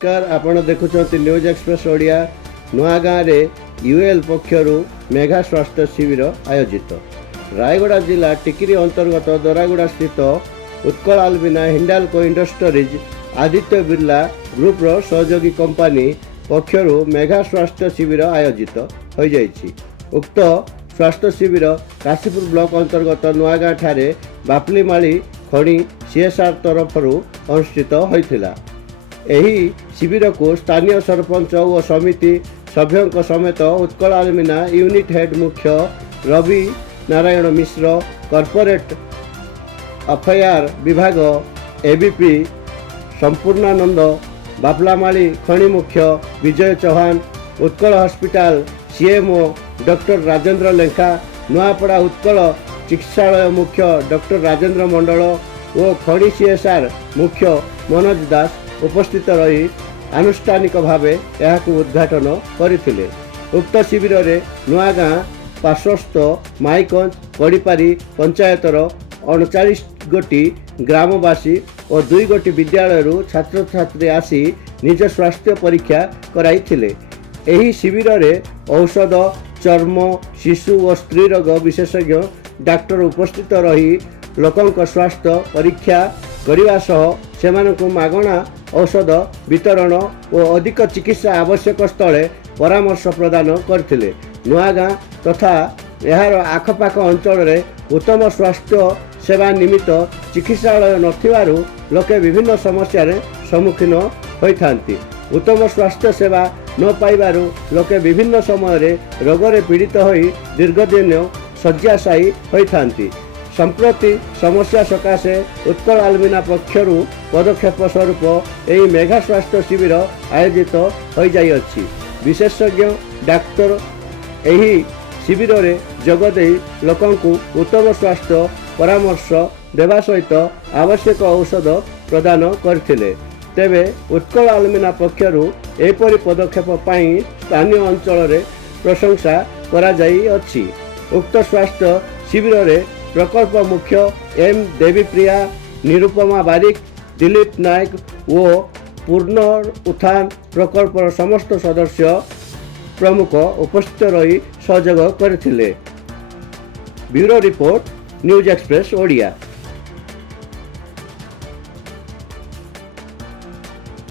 नमस्कार आपण देखुंत news express Odia नुआगाँ रे यूएल पक्षर मेगा स्वास्थ्य शिविर आयोजित रायगड़ा जिला टिकिरी अंतर्गत दोरागुड़ा स्थित उत्कल आलमिना हिंडाल्को इंडस्ट्रीज आदित्य बिरला ग्रुप रो सहयोगी कंपनी पक्षर मेगा स्वास्थ्य शिविर आयोजित हो जाइछि। उक्त स्वास्थ्य शिविर काशीपुर ब्लॉक अंतर्गत नुआगाँ ठारे बापलीमाली खणी सीएसआर तरफ अनुष्ठित होइथिला। एही शिविर को स्थानीय सरपंच और समिति सभ्यों समेत उत्कल आलमिना यूनिट हेड मुख्य रवि नारायण मिश्र कॉर्पोरेट अफेयर विभाग एबीपी संपूर्णानंद बापलामाली खणी मुख्य Vijay Chauhan Utkal hospital CMO doctor Rajendra Lekha Nuapada Utkal चिकित्सालय मुख्य डॉक्टर राजेंद्र मंडल और खड़ी सीएसआर मुख्य मनोज दास उपस्थित रही आनुष्ठानिक भावे यहाकू उद्घाटन करथिले। उक्त शिविर रे नुआगाँ पार्श्वस्थ माईगंज कड़ीपारी पंचायतर 39 गोटी ग्रामवासी और 2 गोटी विद्यालय छात्र छात्री आसी निज स्वास्थ्य परीक्षा कराइथिले। एही शिविर रे औषध चर्म शिशु और स्त्री रोग विशेषज्ञ डाक्टर उपस्थित रही लोकंक स्वास्थ्य परीक्षा करने सह सेमानकु मागणा औषध वितरण और अधिक चिकित्सा आवश्यक स्थले परामर्श प्रदान करथिले। नुआगाँ तथा यार आखपाख अंचल रे उत्तम स्वास्थ्य सेवा निमित्त चिकित्सालय नथिबारु लोके विभिन्न समस्या रे सम्मुखीन होइथांती। उत्तम स्वास्थ्य सेवा न पाइबारु लोके विभिन्न समय रे रोग रे पीड़ित होई दीर्घदिन शय्याशायी होइथांती। संप्रति समस्या सकाशे उत्कल आलमिना पक्षर पदक्षेप स्वरूप यही मेगा स्वास्थ्य शिविर आयोजित हो जाइछि। विशेषज्ञ डाक्तर यही शिविर रे जोगदे लोकंकु उत्तम स्वास्थ्य परामर्श देवा सहित आवश्यक औषध प्रदान करथिले। तेबे उत्कल आलमिना पक्षर एपरि पदक्षेप पाई स्थानीय अंचल रे प्रशंसा करा जाई अछि। उक्त स्वास्थ्य शिविर रे प्रकल्प मुख्य एम देवीप्रिया निरुपमा बारिक दिलीप नायक और पूर्ण उत्थान प्रकल्प समस्त सदस्य प्रमुख उपस्थित रही सहयोग करथिले। Bureau report news express Odia.